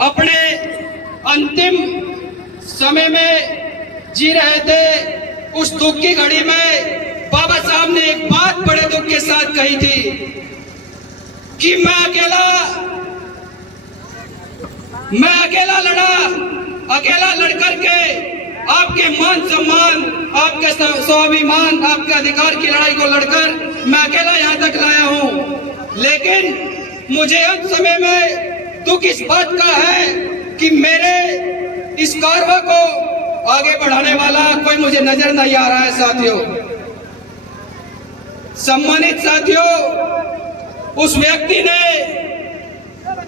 अपने अंतिम समय में जी रहे थे। उस दुख की घड़ी में बाबा साहब ने एक बात बड़े दुख के साथ कही थी कि मैं अकेला लड़ा, अकेला लड़कर के आपके मान सम्मान, आपके स्वाभिमान, आपके अधिकार की लड़ाई को लड़कर मैं अकेला यहाँ तक लाया हूँ। लेकिन मुझे अंत समय में दुख इस बात का है कि मेरे इस कारवा को आगे बढ़ाने वाला कोई मुझे नजर नहीं आ रहा है। साथियों, सम्मानित साथियों, उस व्यक्ति ने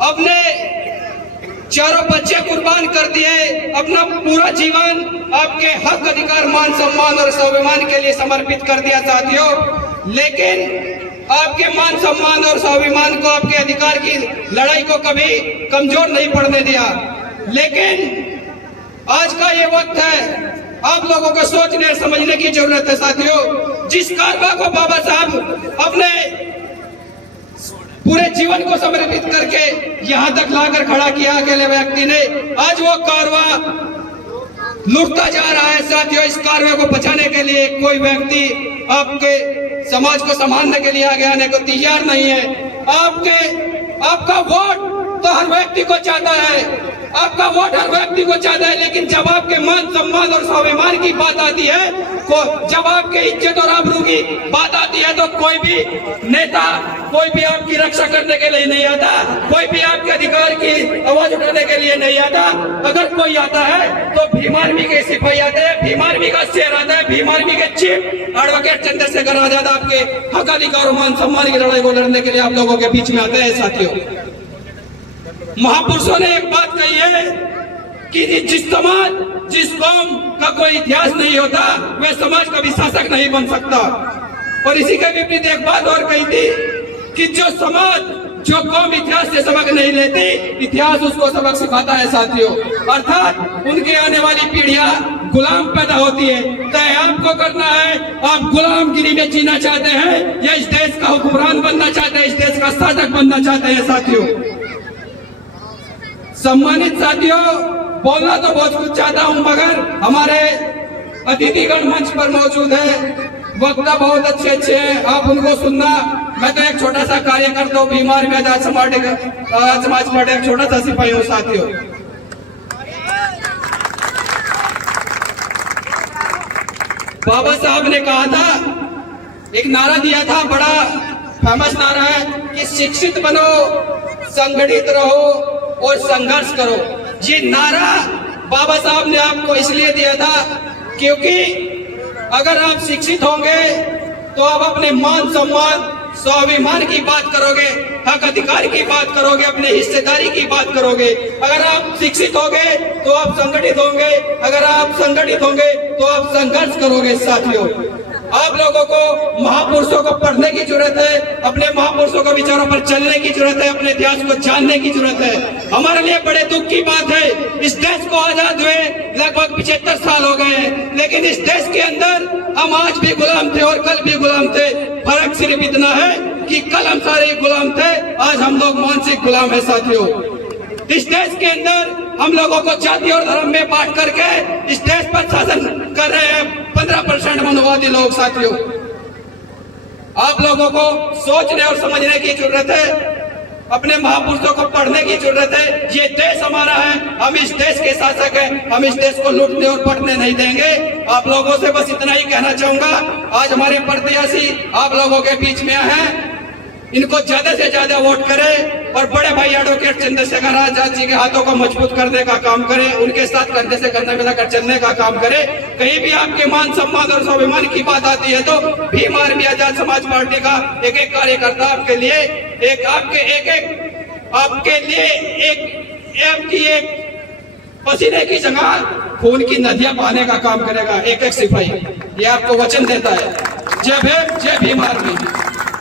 अपने चारों बच्चे कुर्बान कर दिए, अपना पूरा जीवन आपके हक, अधिकार, मान सम्मान और स्वाभिमान के लिए समर्पित कर दिया। साथियों, लेकिन आपके मान सम्मान और स्वाभिमान को, आपके अधिकार की लड़ाई को कभी कमजोर नहीं पड़ने दिया। लेकिन आज का ये वक्त है, आप लोगों को सोचने और समझने की जरूरत है। साथियों, जिस कारवा को बाबा साहब अपने पूरे जीवन को समर्पित करके यहां तक लाकर खड़ा किया अकेले व्यक्ति ने, आज वो कारवा लुटता जा रहा है। साथियों, इस कारवे को बचाने के लिए कोई व्यक्ति आपके समाज को संभालने के लिए आगे आने को तैयार नहीं है। आपका वोट तो हर व्यक्ति को चाहता है, आपका वोट हर व्यक्ति को चाहता है, लेकिन जब आपके मान सम्मान और स्वाभिमान की बात आती है, जब आपके इज्जत और आबरू की बात आती है, तो कोई भी नेता, कोई भी आपकी रक्षा करने के लिए नहीं आता, कोई भी आपके अधिकार की आवाज उठाने के लिए नहीं आता। अगर कोई आता है तो भीम आर्मी के सिपाही आते हैं, भीम आर्मी का शेर आता है, भीम आर्मी के चीफ एडवोकेट चंद्रशेखर आजाद आपके हक, अधिकार और मान सम्मान की लड़ाई को लड़ने के लिए आप लोगों के बीच में आते हैं। साथियों, महापुरुषों ने एक बात कही है कि जिस समाज, जिस कौम का कोई इतिहास नहीं होता, वह समाज कभी शासक नहीं बन सकता। और इसी के विपरीत एक बात और कही थी कि जो समाज, जो कौम इतिहास से सबक नहीं लेती, इतिहास उसको सबक सिखाता है। साथियों, अर्थात उनके आने वाली पीढ़ियां गुलाम पैदा होती है। तय आपको करना है, आप गुलामगिरी में जीना चाहते हैं या इस देश का हुक्मरान बनना चाहते हैं, इस देश का शासक बनना चाहते हैं। साथियों, सम्मानित साथियों, बोलना तो बहुत कुछ चाहता हूं, मगर हमारे अतिथिगण मंच पर मौजूद है, वक्ता बहुत अच्छे हैं, आप उनको सुनना। मैं तो एक छोटा सा कार्य करता हूँ, भीम आर्मी आजाद समाज पार्टी एक छोटा सा सिपाही हूँ। साथियों, बाबा साहब ने कहा था, एक नारा दिया था, बड़ा फेमस नारा है कि शिक्षित बनो, संगठित रहो और संघर्ष करो। ये नारा बाबा साहब ने आपको इसलिए दिया था क्योंकि अगर आप शिक्षित होंगे तो आप अपने मान सम्मान, स्वाभिमान की बात करोगे, हक अधिकार की बात करोगे, अपने हिस्सेदारी की बात करोगे। अगर आप शिक्षित होंगे तो आप संगठित होंगे, अगर आप संगठित होंगे तो आप संघर्ष करोगे। साथियों, आप लोगों को महापुरुषों को पढ़ने की जरूरत है, अपने महापुरुषों के विचारों पर चलने की जरूरत है, अपने इतिहास को जानने की जरूरत है। हमारे लिए बड़े दुख की बात है, इस देश को आजाद हुए लगभग 75 साल हो गए हैं, लेकिन इस देश के अंदर हम आज भी गुलाम थे और कल भी गुलाम थे। फर्क सिर्फ इतना है कि कल हम सारे गुलाम थे, आज हम लोग मानसिक गुलाम है। साथियों, इस देश के अंदर हम लोगों को जाति और धर्म में बांट करके इस देश पर शासन कर रहे हैं 15% मनोवादी लोग। साथियों, आप लोगों को सोचने और समझने की जरूरत है, अपने महापुरुषों को पढ़ने की जरूरत है। ये देश हमारा है, हम इस देश के शासक हैं, हम इस देश को लूटने और पटने नहीं देंगे। आप लोगों से बस इतना ही कहना चाहूंगा, आज हमारे प्रत्याशी आप लोगों के बीच में हैं, इनको ज्यादा से ज्यादा वोट करें और बड़े भाई एडवोकेट चंद्रशेखर आजाद जी के हाथों को मजबूत करने का काम करें, उनके साथ कंधे से कंधा मिलाकर चलने का काम करें। कहीं भी आपके मान सम्मान और स्वाभिमान की बात आती है तो भीम आर्मी आजाद समाज पार्टी का एक एक कार्यकर्ता आपके लिए एक पसीने की जगह खून की नदियां बहाने का काम करेगा एक एक सिपाही। ये आपको वचन देता है। जय भीम, जय भीम आर्मी।